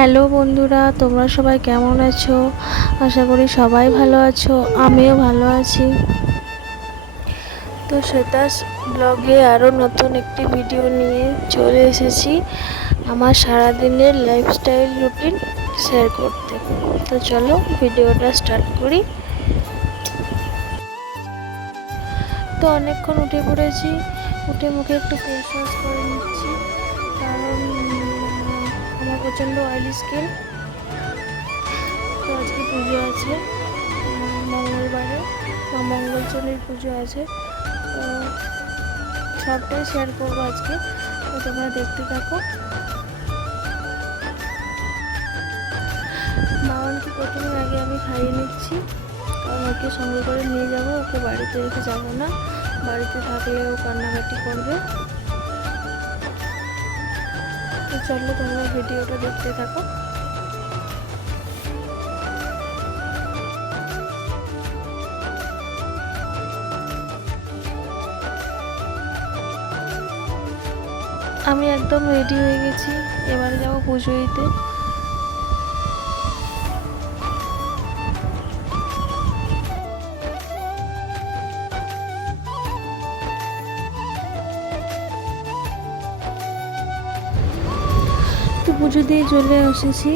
Hello বন্ধুরা, তোমরা সবাই কেমন আছো? আশা করি সবাই ভালো আছো, আমিও ভালো আছি। তো শ্বেতাস ব্লগে আরও নতুন একটি ভিডিও নিয়ে চলে এসেছি আমার সারাদিনের লাইফস্টাইল রুটিন শেয়ার করতে। তো চলো ভিডিওটা স্টার্ট করি। তো অনেকক্ষণ উঠে পড়েছি, উঠে মুখে একটু ফেস ওয়াশ করে নিচ্ছি, কারণ আমার প্রচণ্ড অয়েলি স্কিন। তো আজকে পুজো আছে, মঙ্গলবারে বা মঙ্গলচণ্ডীর পুজো আছে, তো সবটাই শেয়ার করবো আজকে। তো তোমরা দেখতে থাকো। বাবানকে প্রথমে আগে আমি খাইয়ে নিচ্ছি, কারণ ওকে সঙ্গে করে নিয়ে যাবো, ওকে বাড়িতে রেখে যাবো না, বাড়িতে থাকলে ও কান্নাকাটি করবে। তো চলো তোমরা ভিডিওটা দেখতে থাকো। আমি একদম রেডি হয়ে গেছি, এবারে যাবো পুজো দিতে। তো পুজো দিয়ে চলে এসেছি,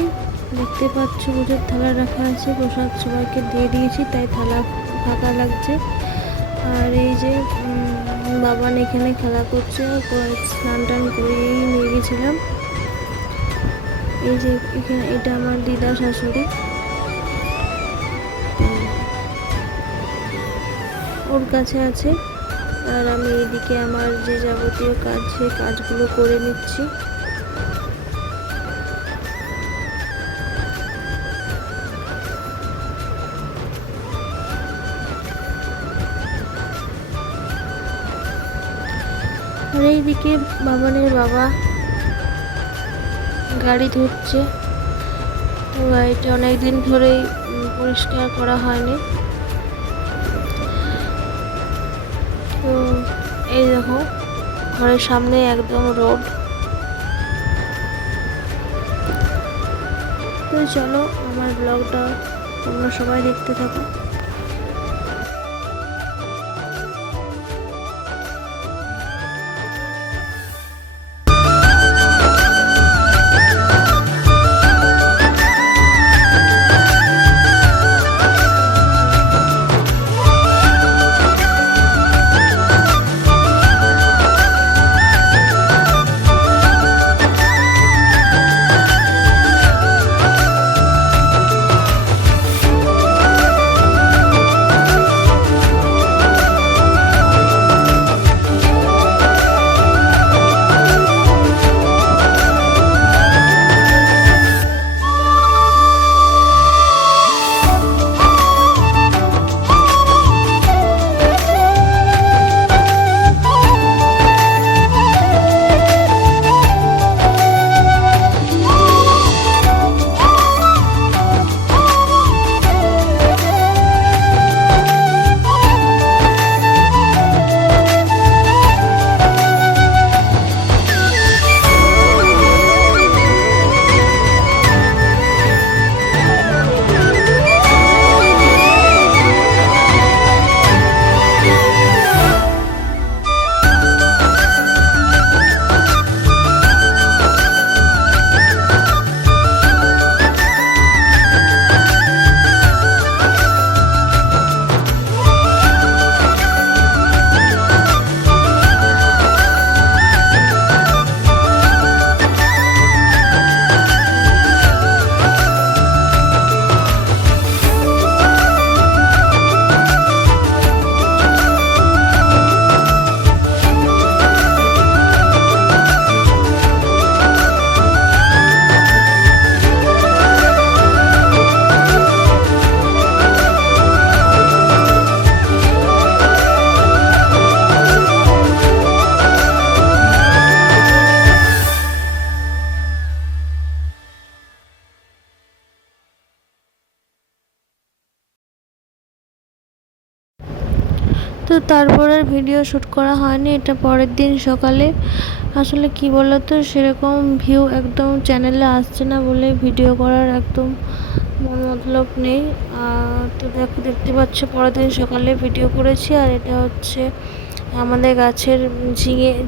দেখতে পাচ্ছ পুজোর থালা রাখা আছে, প্রসাদ সবাইকে দিয়ে দিয়েছি, তাই থালা ফাঁকা লাগছে। আর এই যে বাবান এখানে খেলা করছে, স্নান টান করিয়েই নিয়ে গেছিলাম। এই যে এখানে এটা আমার দিদা শাশুড়ি, ওর কাছে আছে। আর আমি এইদিকে আমার যে যাবতীয় কাজ, সেই কাজগুলো করে নিচ্ছি। আর এইদিকে বাবানের বাবা গাড়ি ধুচ্ছে, তো গাড়িটা অনেকদিন ধরেই পরিষ্কার করা হয়নি। তো এই দেখো ঘরের সামনে একদম রোড। তো চলো আমার ব্লগটা তোমরা সবাই দেখতে থাকো। তো তারপর আর ভিডিও শ্যুট করা হয়নি, এটা পরের দিন সকালে। আসলে কি বলতো, সেরকম ভিউ একদম চ্যানেলে আসছে না বলে ভিডিও করার একদম মন মতলব নেই। তো দেখতে পাচ্ছ পরের দিন সকালে ভিডিও করেছি। আর এটা হচ্ছে আমাদের গাছের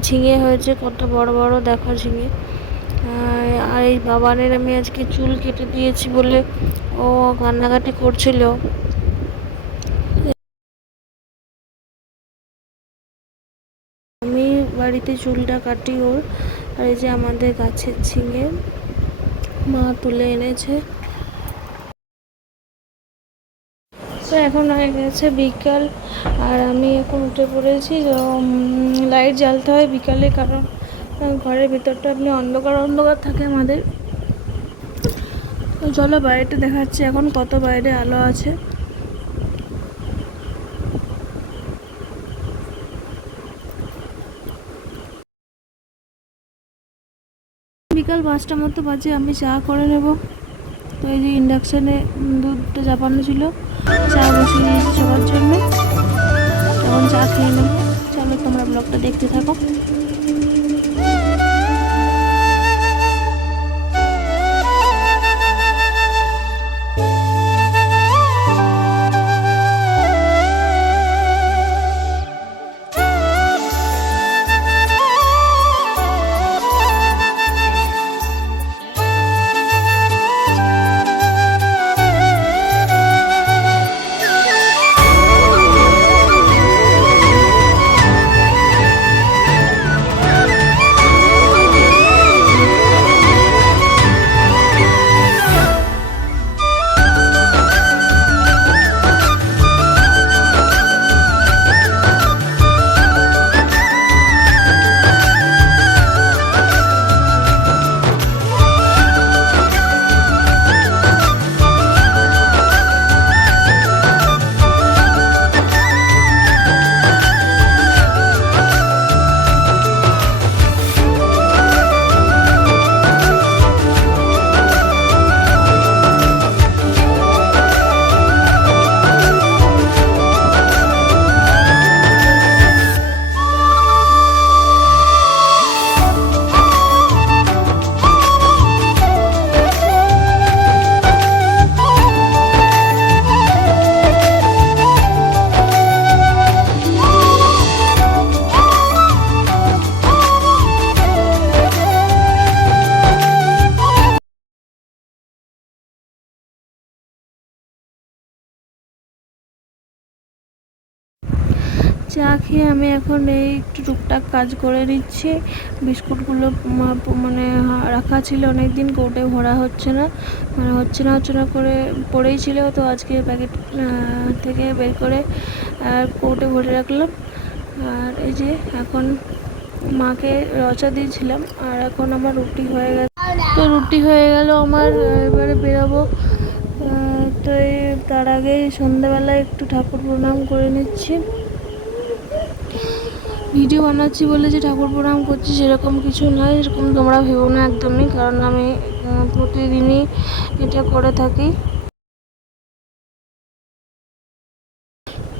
ঝিঙে হয়েছে, কত বড় বড় দেখো ঝিঙে। আর এই বাবানের আমি আজকে চুল কেটে দিয়েছি বলে ও কান্নাকাটি করছিল। আমি বাড়িতে চুলটা কাটি ওর। আর এই যে আমাদের গাছের ঝিঙে মা তুলে এনেছে। তো এখন হয়ে গেছে বিকাল, আর আমি এখন উঠে পড়েছি। লাইট জ্বালতে হয় বিকালে, কারণ ঘরের ভিতরটা আপনি অন্ধকার অন্ধকার থাকে আমাদের। তো চলো বাইরেটা দেখাচ্ছি এখন কত বাইরে আলো আছে। বিকাল 5টার মতো বাজে, আমি চা করে নেব। তো এই যে ইন্ডাকশানে দুধটা চাপানো ছিল, চা বসিয়ে দিয়েছি সবার জন্য। এখন চা খেয়ে নেবো। চলো তোমরা ব্লগটা দেখতে থাকো। চা খেয়ে আমি এখন এই একটু টুকটাক কাজ করে নিচ্ছি। বিস্কুটগুলো মানে রাখা ছিল অনেক দিন, কৌটে ভরা হচ্ছে না করে পড়েই ছিল। তো আজকে প্যাকেট থেকে বের করে আর কৌটে ভরে রাখলাম। আর এই যে এখন মাকে রচা দিয়েছিলাম, আর এখন আমার রুটি হয়ে গেছে। তো রুটি হয়ে গেল আমার, এবারে বেরোবো। তো তার আগে সন্ধ্যাবেলায় একটু ঠাকুর প্রণাম করে নিচ্ছি। ভিডিও বানাচ্ছি বলে যে ঠাকুর প্রণাম করছি সেরকম কিছু নয়, এরকম তোমরা ভেবো না একদমই, কারণ আমি প্রতিদিনই এটা করে থাকি।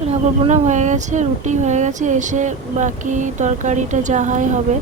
ঠাকুর প্রণাম হয়ে গেছে, রুটি হয়ে গেছে, এসে বাকি তরকারিটা যা হয় হবে।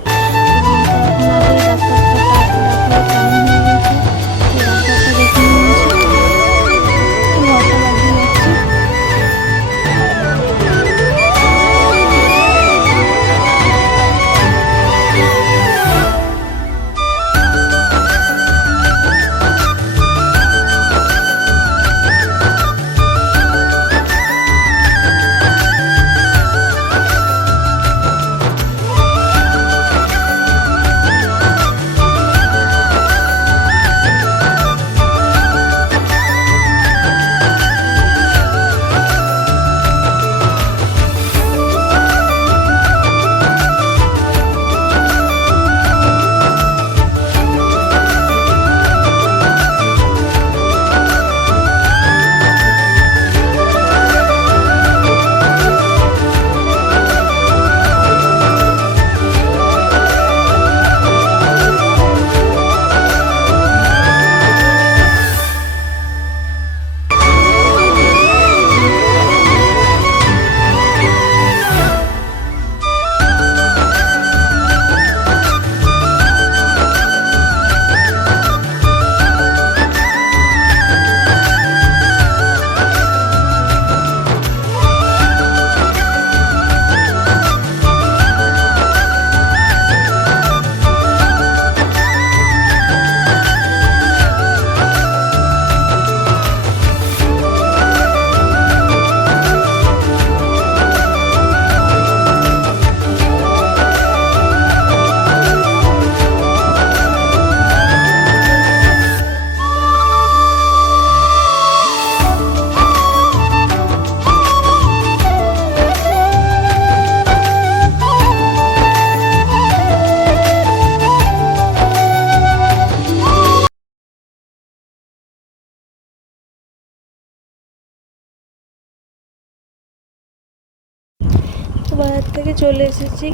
বাজার থেকে চলে এসেছি,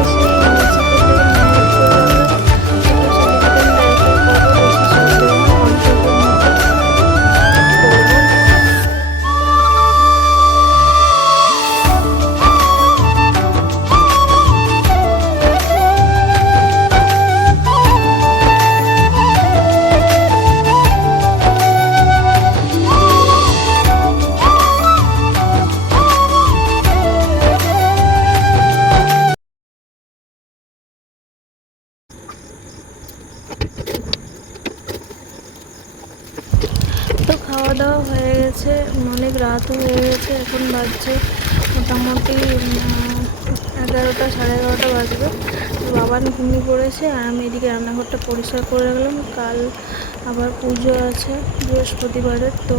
এসে নিচে থেকে মায়ের করে আমরা একটু সেলিব্রেশন টাইপের করবো, বেশি সব দেবো না, অল্প অল্পের মতো করবো। তো খাওয়া দাওয়া হয়ে গেছে, অনেক রাতও হয়ে গেছে, এখন বাজছে মোটামুটি 11টা, সাড়ে 11টা বাজবে। তো বাবান ঘুমিয়ে পড়েছে আর আমি এদিকে রান্নাঘরটা পরিষ্কার করে রাখলাম। কাল আবার পুজো আছে বৃহস্পতিবারের, তো